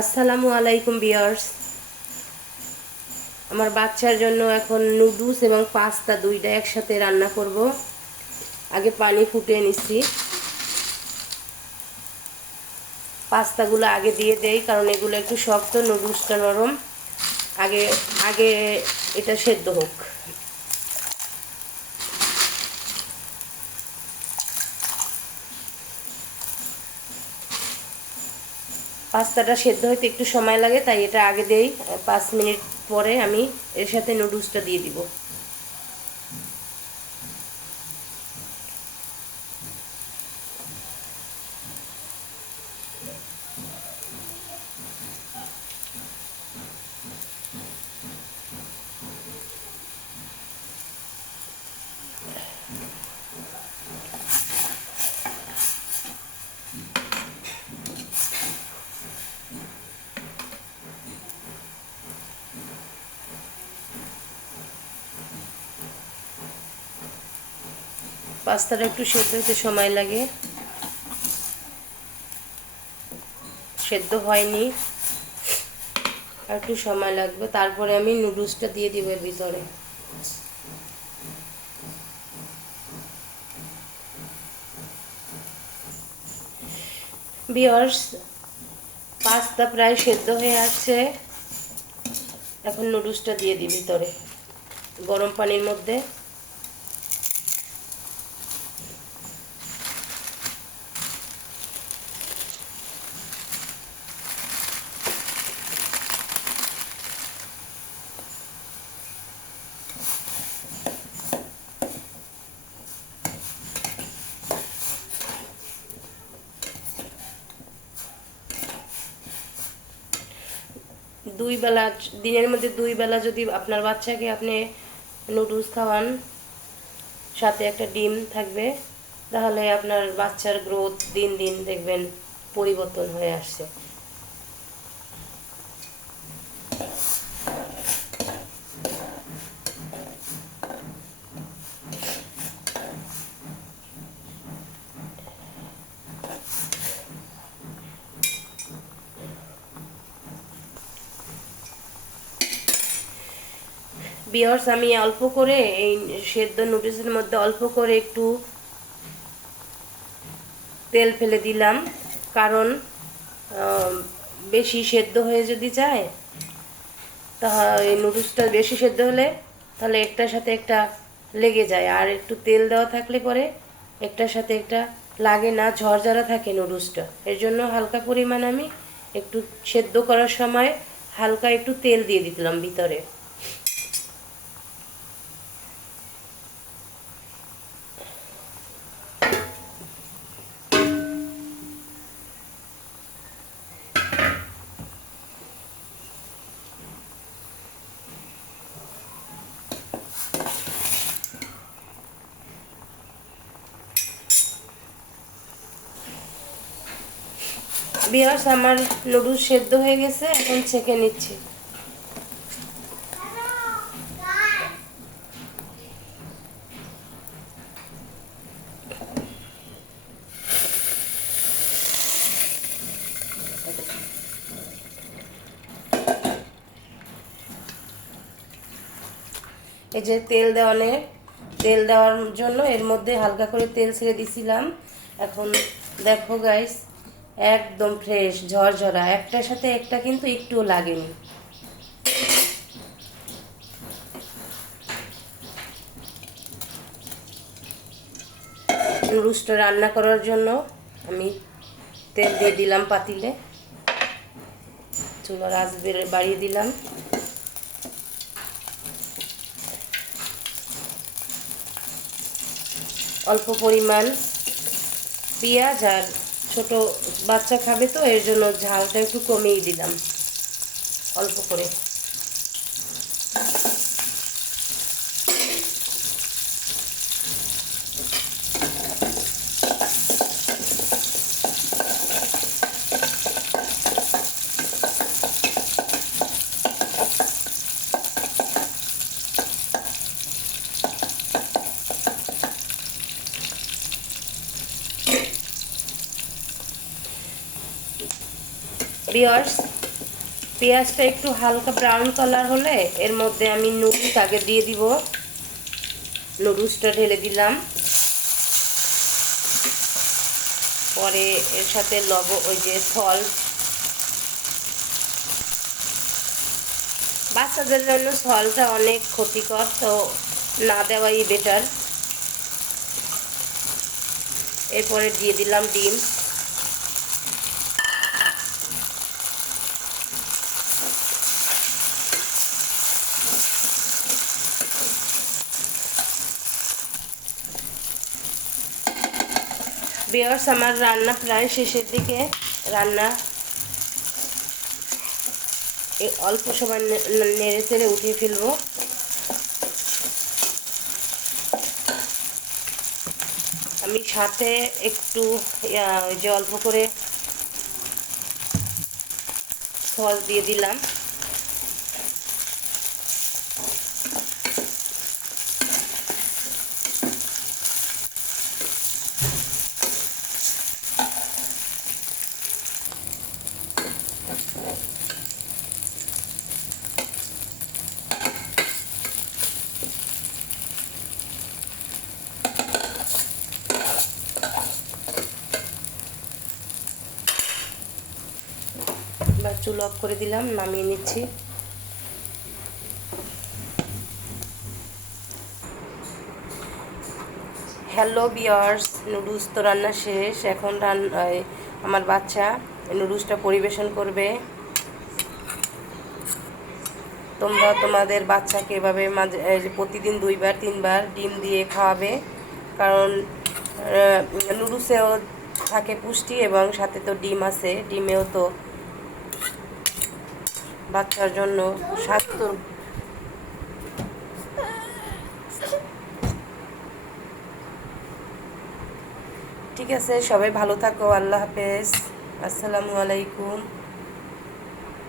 আসসালামু আলাইকুম ভিউয়ার্স। আমার বাচ্চার জন্য এখন নুডলস এবং পাস্তা দুইটা একসাথে রান্না করব। আগে পানি ফুটিয়ে নিচ্ছি। পাস্তাগুলো আগে দিয়ে দেই কারণ এগুলো একটু শক্ত, নুডলসটা নরম। আগে আগে এটা সেদ্ধ হোক। পাস্তাটা সেদ্ধ হতে একটু সময় লাগে, তাই এটা আগে দেই। 5 মিনিট পরে আমি এর সাথে নুডলসটা দিয়ে দিব। পাস্তাটা একটু সেদ্ধ হতে সময় লাগে, সেদ্ধ হয়নি, আর একটু সময় লাগবে। তারপরে আমি নুডলসটা দিয়ে দিব এর ভিতরে। ভিউয়ার্স, পাস্তা প্রায় সেদ্ধ হয়ে আসছে। এখন নুডলসটা দিয়ে দিই ভিতরে গরম পানির মধ্যে। দুই বেলা, দিনের মধ্যে 2 বেলা যদি আপনার বাচ্চাকে আপনি নুডলস খাওয়ান, সাথে একটা ডিম থাকবে, তাহলে আপনার বাচ্চার গ্রোথ দিন দিন দেখবেন পরিবর্তন হয়ে আসছে। ভিউয়ার্স, আমি অল্প করে এই সেদ্ধ নুডলসের মধ্যে অল্প করে একটু তেল ফেলে দিলাম, কারণ বেশি সেদ্ধ হয়ে যদি যায়, তাহলে এই নুডলসটা বেশি সেদ্ধ হলে তাহলে একটার সাথে একটা লেগে যায়। আর একটু তেল দেওয়া থাকলে পরে একটার সাথে একটা লাগে না, ঝরঝরা থাকে নুডলসটা। এর জন্য হালকা পরিমাণ আমি একটু সেদ্ধ করার সময় হালকা একটু তেল দিয়ে দিলাম ভিতরে। ভিউয়ার্স, আমার নুডলস সেদ্ধ হয়ে গেছে, এখন ছেঁকে নিচ্ছি। এই যে তেল দেওয়ার জন্য এর মধ্যে হালকা করে তেল ছেড়ে দিছিলাম। এখন দেখো গাইস, একদম ফ্রেশ ঝরঝরা, একটার সাথে একটা কিন্তু একটুও লাগেনি। নুডলসটা রান্না করার জন্য আমি তেল দিয়ে দিলাম পাতিলে, চুলার আঁচ বাড়িয়ে দিলাম। অল্প পরিমাণ পেঁয়াজ, আর ছোট বাচ্চা খাবে তো এর জন্য ঝালটা একটু কমিয়ে দিলাম অল্প করে। ভিউয়ার্স, পেঁয়াজটা একটু হালকা ব্রাউন কালার হলে এর মধ্যে আমি নুডলস আগে দিয়ে দিব। নুডলসটা ঢেলে দিলাম, পরে এর সাথে ওই যে সল্ট, বাচ্চাদের জন্য সল্টটা অনেক ক্ষতিকর, তো না দেওয়াই বেটার। এরপরে দিয়ে দিলাম ডিম, ভিউয়ার্স আমার রান্না প্রায় শেষের দিকে। রান্না অল্প সময় নেড়ে চেড়ে উঠিয়ে ফেলবো। আমি সাথে একটু ওই যে অল্প করে সস দিয়ে দিলাম। এবার চুল অফ করে দিলাম, নামিয়ে নিচ্ছি। হ্যালো ভিউয়ার্স, নুডলস তো রান্না শেষ। এখন আমার বাচ্চা নুডলসটা পরিবেশন করবে। তোমরা তোমাদের বাচ্চাকে এভাবে প্রতিদিন 2-3 বার ডিম দিয়ে খাওয়াবে, কারণ নুডলসেও থাকে পুষ্টি এবং সাথে তো ডিম আছে, ডিমেও তো বাচ্চার জন্য স্বাস্থ্য। ঠিক আছে, সবাই ভালো থাকো, আল্লাহ হাফেজ, আসসালামু আলাইকুম।